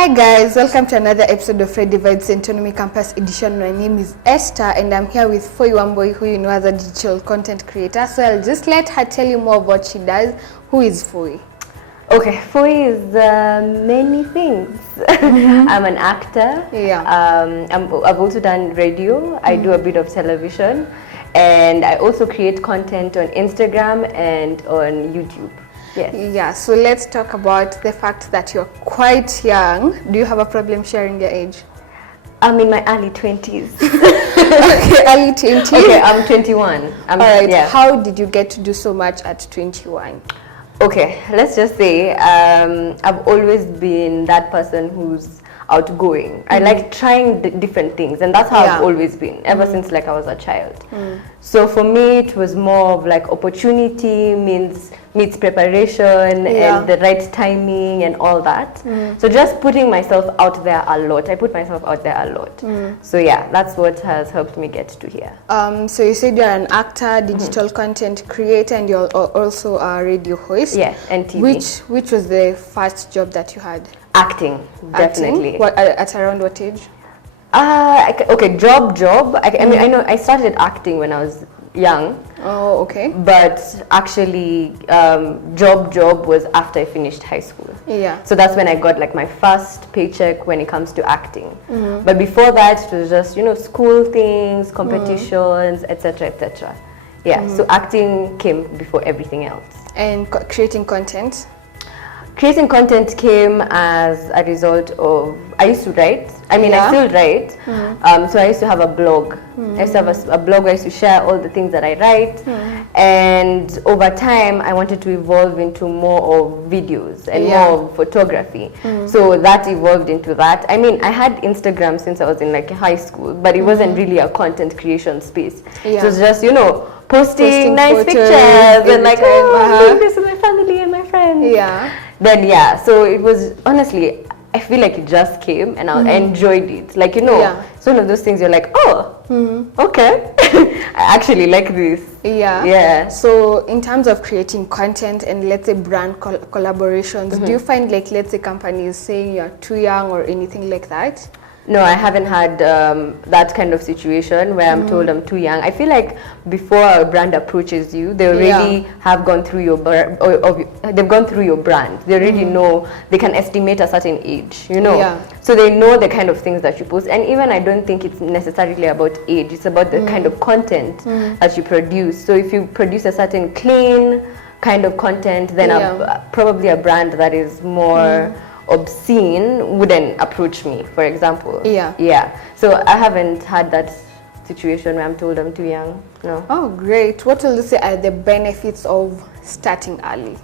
Hi guys, welcome to another episode of Red Divide Centonomy Campus Edition. My name is Esther and I'm here with Foi Wambui, who you know as a digital content creator. So I'll just let her tell you more about what she does. Who is Foi? Okay, Foi is many things. I'm an actor. Yeah. I've also done radio. I do a bit of television, and I also create content on Instagram and on YouTube. Yes. Yeah, so let's talk about the fact that you're quite young. Do you have a problem sharing your age? I'm in my early 20s. Okay, early 20s? Okay, I'm 21. All right, yeah. How did you get to do so much at 21? Okay, let's just say I've always been that person who's outgoing. I like trying different things, and that's how I've always been, ever since like I was a child. So for me, it was more of like opportunity meets preparation and the right timing and all that. So just putting myself out there a lot. I put myself out there a lot. So yeah, that's what has helped me get to here. So you said you're an actor, digital content creator, and you're also a radio host. Yeah, and TV. Which was the first job that you had? Acting, definitely. What, at around what age? Okay, job. I mean, I know I started acting when I was young. Oh, okay. But actually, job was after I finished high school. Yeah. So that's when I got like my first paycheck when it comes to acting. But before that, it was just, you know, school things, competitions, etc., etc. Yeah. So acting came before everything else. And creating content? Creating content came as a result of, I used to write. I mean, I still write. So I used to have a blog. I used to have a blog where I used to share all the things that I write. And over time, I wanted to evolve into more of videos and more of photography. So that evolved into that. I mean, I had Instagram since I was in like high school, but it wasn't really a content creation space. It was just, you know, posting nice pictures and like, I'm doing this with my family and my friends. Yeah. Then so it was, honestly, I feel like it just came and I enjoyed it. Like, you know, it's one of those things you're like, oh, okay, I actually like this. Yeah. Yeah. So in terms of creating content and let's say brand collaborations, do you find like, let's say companies saying you're too young or anything like that? No, I haven't had that kind of situation where I'm told I'm too young. I feel like before a brand approaches you, they already have gone through your they've gone through your brand. They already know, they can estimate a certain age, you know. Yeah. So they know the kind of things that you post. And even I don't think it's necessarily about age. It's about the kind of content that you produce. So if you produce a certain clean kind of content, then probably a brand that is more obscene wouldn't approach me, for example. Yeah. So I haven't had that situation where I'm told I'm too young. No. Oh, great. What will you say are the benefits of starting early?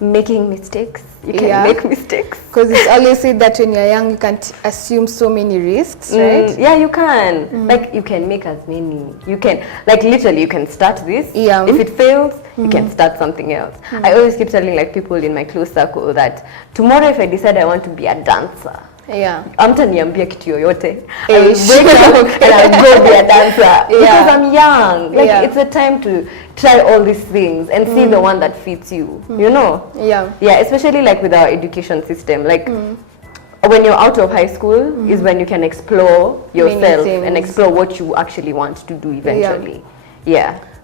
Making mistakes. You can make mistakes. Because it's always said that when you're young, you can't assume so many risks, right? Yeah, you can. Like, you can make as many. You can, like, literally, you can start this. If it fails, you can start something else. I always keep telling, like, people in my close circle that tomorrow, if I decide I want to be a dancer, amtaniambia kitu yoyote, I will wake up and I'll go be a dancer because I'm young. Like, it's a time to try all these things and see the one that fits you, you know? Yeah, especially like with our education system. Like, when you're out of high school is when you can explore yourself and explore what you actually want to do eventually.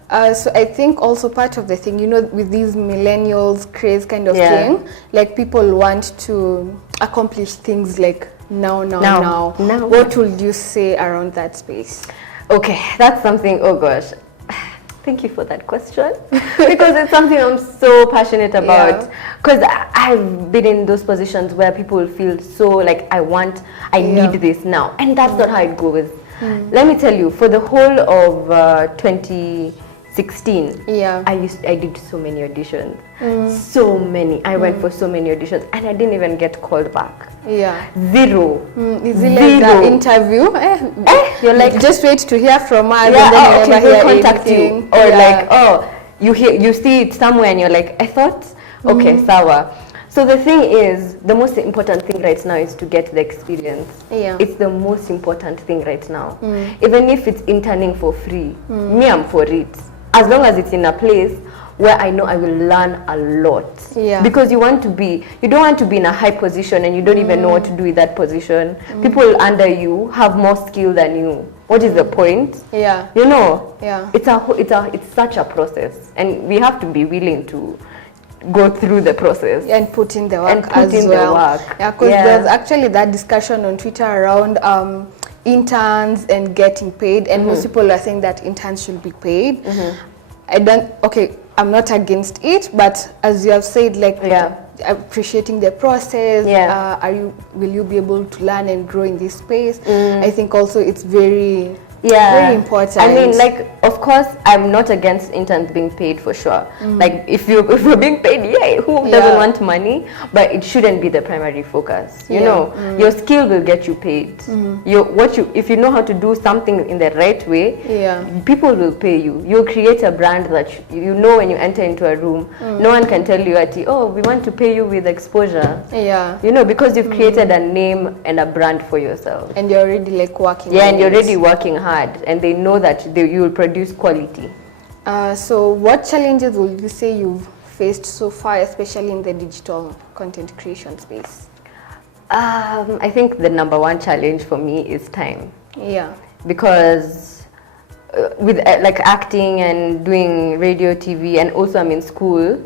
So I think also part of the thing, you know, with these millennials craze kind of thing, like people want to accomplish things like now. What would you say around that space? Okay, that's something, oh gosh. Thank you for that question. Because it's something I'm so passionate about. Because I've been in those positions where people feel so like, I need this now. And that's not how it goes. Let me tell you, for the whole of 2016, I did so many auditions. So many. I went for so many auditions and I didn't even get called back. Zero. Is it like the interview? You're like, just wait to hear from us and then you never hear contact anything. You. Or like, oh, you see it somewhere and you're like, I thought, okay, sawa. So the thing is, the most important thing right now is to get the experience. It's the most important thing right now. Even if it's interning for free, me, I'm for it. As long as it's in a place where I know I will learn a lot. Yeah. Because you don't want to be in a high position and you don't even know what to do with that position. People under you have more skill than you. What is the point? Yeah. You know? Yeah. It's such a process, and we have to be willing to go through the process and put in the work Yeah, because there's actually that discussion on Twitter around interns and getting paid, and most people are saying that interns should be paid. I'm not against it, but as you have said, like appreciating the process, will you be able to learn and grow in this space? I think also it's very important. I mean, like, of course, I'm not against interns being paid for sure. Like, if you're being paid, who doesn't want money? But it shouldn't be the primary focus. You know, your skill will get you paid. If you know how to do something in the right way, people will pay you. You'll create a brand that you know when you enter into a room. No one can tell you, we want to pay you with exposure. You know, because you've created a name and a brand for yourself. And you're already like working. And you're already working hard. And they know that you will produce quality. So what challenges would you say you've faced so far, especially in the digital content creation space? I think the number one challenge for me is time. Yeah. Because with like acting and doing radio, TV, and also I'm in school.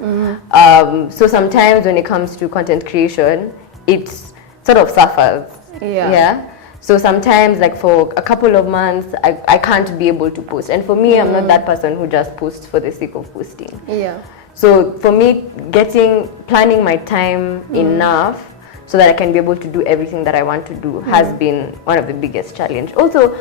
So sometimes when it comes to content creation, it sort of suffers. So sometimes, like for a couple of months, I can't be able to post. And for me, I'm not that person who just posts for the sake of posting. So for me, planning my time enough so that I can be able to do everything that I want to do has been one of the biggest challenges. Also,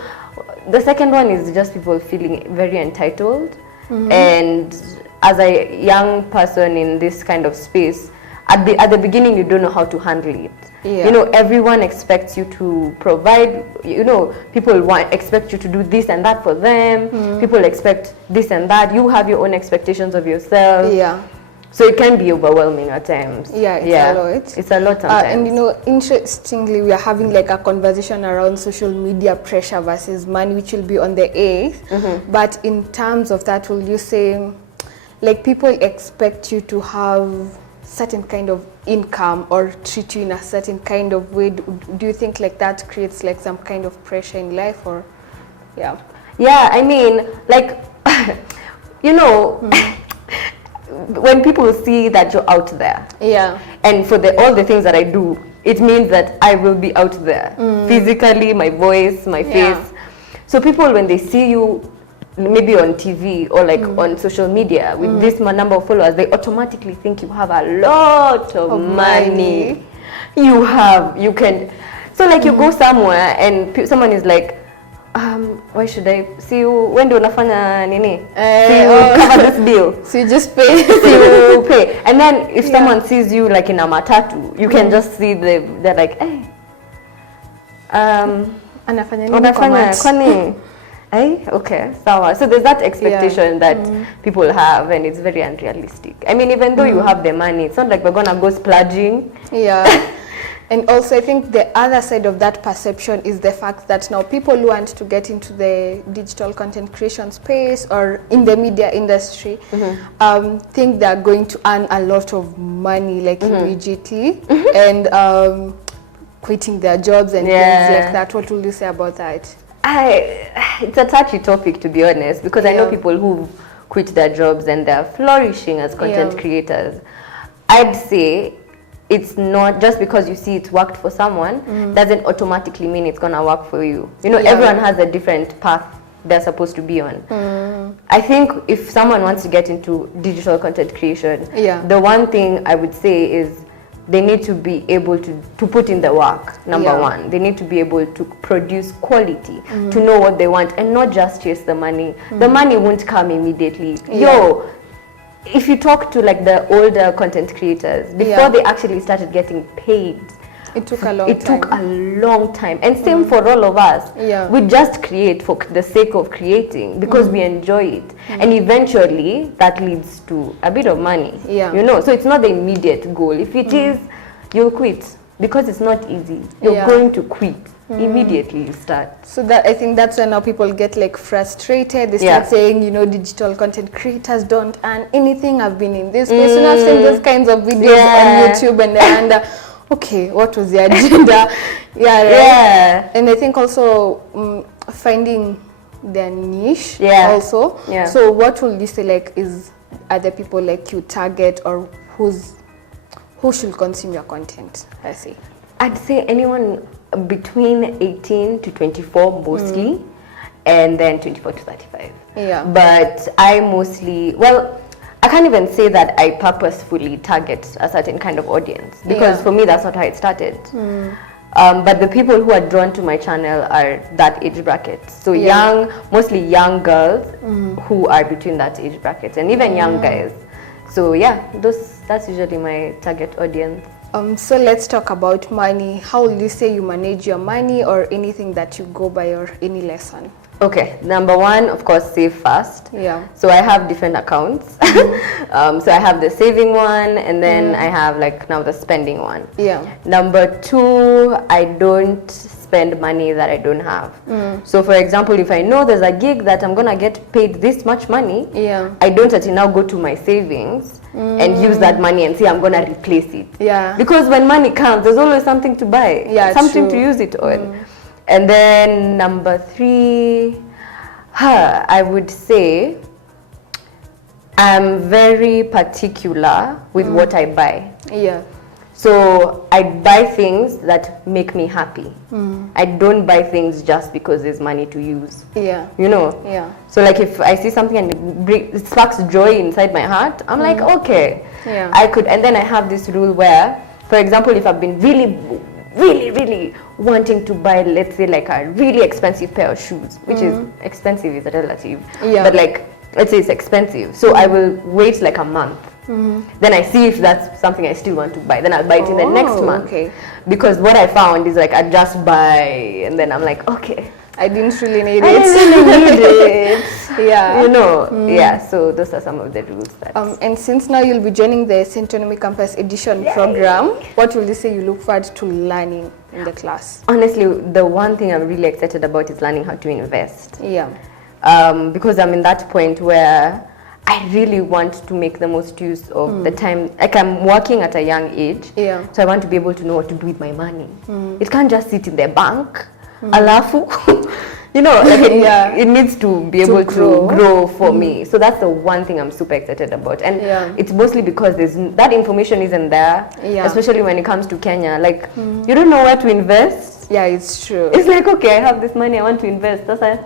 the second one is just people feeling very entitled. And as a young person in this kind of space, at the beginning, you don't know how to handle it. You know, everyone expects you to provide, you know, people expect you to do this and that for them. People expect this and that. You have your own expectations of yourself. So it can be overwhelming at times. It's a lot. It's a lot sometimes. And you know, interestingly, we are having like a conversation around social media pressure versus money, which will be on the 8th. But in terms of that, will you say, like, people expect you to have certain kind of income or treat you in a certain kind of way? Do you think like that creates like some kind of pressure in life, or I mean, like, you know, when people see that you're out there, and for all the things that I do, it means that I will be out there physically, my voice, my face. So people, when they see you maybe on TV or like on social media with this number of followers, they automatically think you have a lot of money. You can, so like you go somewhere and someone is like, why should I see you? When do unafanya nini? See you cover this bill. So you just pay. So you pay. And then if someone sees you like in a matatu, you can just see they're like, hey, anafanya nini kwani? Okay, sawa. So there's that expectation that people have, and it's very unrealistic. I mean, even though you have the money, it's not like we're gonna go splurging. And also, I think the other side of that perception is the fact that now people who want to get into the digital content creation space or in the media industry think they're going to earn a lot of money like immediately and quitting their jobs and things like that. What will you say about that? It's a touchy topic, to be honest, because I know people who quit their jobs and they're flourishing as content creators. I'd say it's not just because you see it worked for someone doesn't automatically mean it's gonna work for you. You know, everyone has a different path they're supposed to be on. I think if someone wants to get into digital content creation, the one thing I would say is they need to be able to put in the work, number one. They need to be able to produce quality, to know what they want and not just chase the money. The money won't come immediately. If you talk to like the older content creators, before they actually started getting paid, it took a long time. And same for all of us. We just create for the sake of creating because we enjoy it. And eventually that leads to a bit of money. You know, so it's not the immediate goal. If it is, you'll quit. because it's not easy, you're going to quit. Immediately you start. So that, I think that's when now people get like frustrated. They start saying, you know, digital content creators don't earn anything. I've been in this place, and I've seen those kinds of videos on YouTube, and they wonder, okay, what was the agenda? And I think also finding their niche also. So what will you say like is other people like you target, or who should consume your content? I'd say anyone between 18 to 24 mostly, and then 24 to 35. But I mostly, well, I can't even say that I purposefully target a certain kind of audience, because for me that's not how it started. But the people who are drawn to my channel are that age bracket. So young, mostly young girls who are between that age bracket, and even young guys. So yeah, that's usually my target audience. So let's talk about money. How will you say you manage your money, or anything that you go by, or any lesson? Okay, number one, of course, save fast. So I have different accounts. So I have the saving one, and then I have like now the spending one. Number two, I don't spend money that I don't have. So for example, if I know there's a gig that I'm gonna get paid this much money, I don't actually now go to my savings and use that money and say I'm gonna replace it. Because when money comes, there's always something to buy, something to use it on. And then number three, I would say I'm very particular with what I buy. So I buy things that make me happy. I don't buy things just because there's money to use. You know? So like if I see something and it sparks joy inside my heart, I'm like, okay, I could. And then I have this rule where, for example, if I've been really wanting to buy, let's say like a really expensive pair of shoes, which is expensive is relative, but like let's say it's expensive, so I will wait like a month. Then I see if that's something I still want to buy, then I'll buy it in the next month. Because what I found is like I just buy, and then I'm like, okay, I didn't really need it. I didn't really need it. You know, so those are some of the rules. And since now you'll be joining the Centonomy Campus Edition program, what will you say you look forward to learning in the class? Honestly, the one thing I'm really excited about is learning how to invest. Because I'm in that point where I really want to make the most use of the time. Like I'm working at a young age, so I want to be able to know what to do with my money. It can't just sit in the bank. Alafu, you know, like it needs to be able to grow for me. So that's the one thing I'm super excited about. And it's mostly because that information isn't there, especially when it comes to Kenya. Like, you don't know where to invest. It's true. It's like, okay, I have this money, I want to invest. That's it.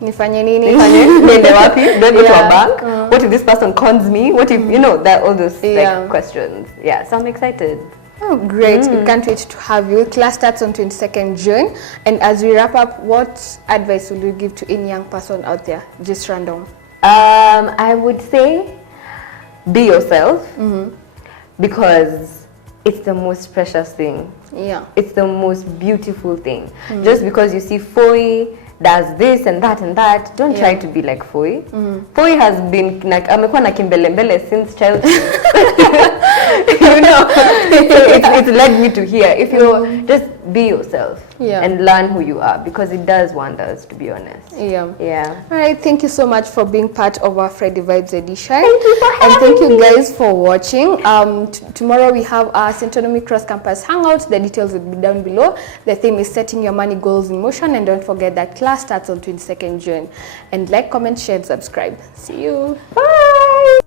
Nifanye nini? Do I go to a bank? What if this person cons me? What if, you know, that all those like, questions. So I'm excited. Oh, great. We can't wait to have you. Class starts on 22nd June. And as we wrap up, what advice will you give to any young person out there? Just random. I would say be yourself, because it's the most precious thing. It's the most beautiful thing. Just because you see Foi does this and that, don't try to be like Foi. Foi has been like amekuwa na kimbelembele since childhood. You know, it's led me to here. If you just be yourself and learn who you are, because it does wonders, to be honest. All right, thank you so much for being part of our Friday Vibes edition. Thank you for having me. And thank you guys for watching. Tomorrow we have our Centonomy Cross Campus Hangout. The details will be down below. The theme is setting your money goals in motion, and don't forget that class starts on 22nd June. And like, comment, share, and subscribe. See you. Bye.